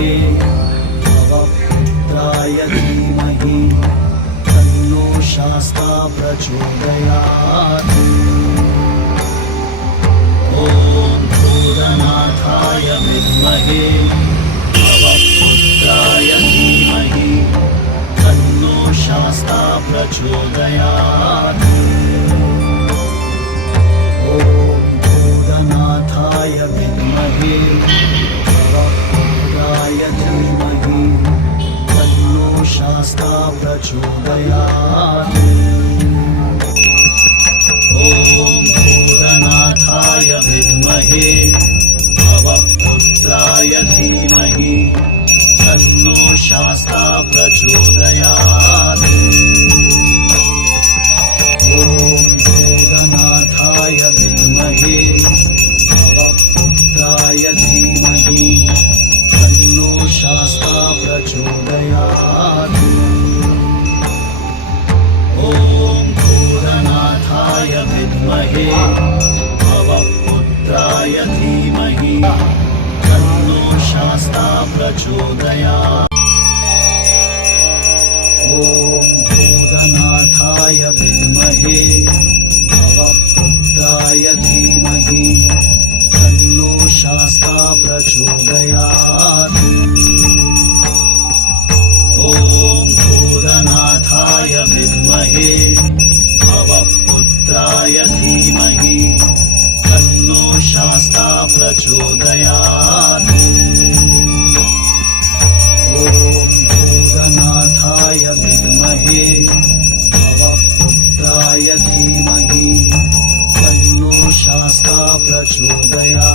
विद्महे भवपुत्राय धीमहि तन्नो शास्ता प्रचोदयात्। ॐ भूतनाथाय विद्महे भवपुत्राय धीमहि तन्नो शास्ता प्रचोदयात्। ॐ भूतनाथाय विद्महे भवपुत्राय धीमहि तन्नो शास्ता प्रचोदयात्। ॐ भूतनाथाय विद्महे भवपुत्राय धीमहि तन्नो शास्ता प्रचोदयात्। ॐ भूतनाथाय विद्महे भवपुत्राय धीमहि तन्नो शास्ता प्रचोदयात्। ॐ भूतनाथाय विद्महे भवपुत्राय धीमहि तन्नो शास्ता प्रचोदयात्। ॐ भूतनाथाय विद्महे भवपुत्राय धीमहि तन्नो शास्ता प्रचोदयात्। ॐ भूतनाथाय विद्महे भवपुत्राय धीमहि तन्नो शास्ता प्रचोदयात्। ॐ भूतनाथाय विद्महे भवपुत्राय धीमहि तन्नो शास्ता प्रचोदयात्।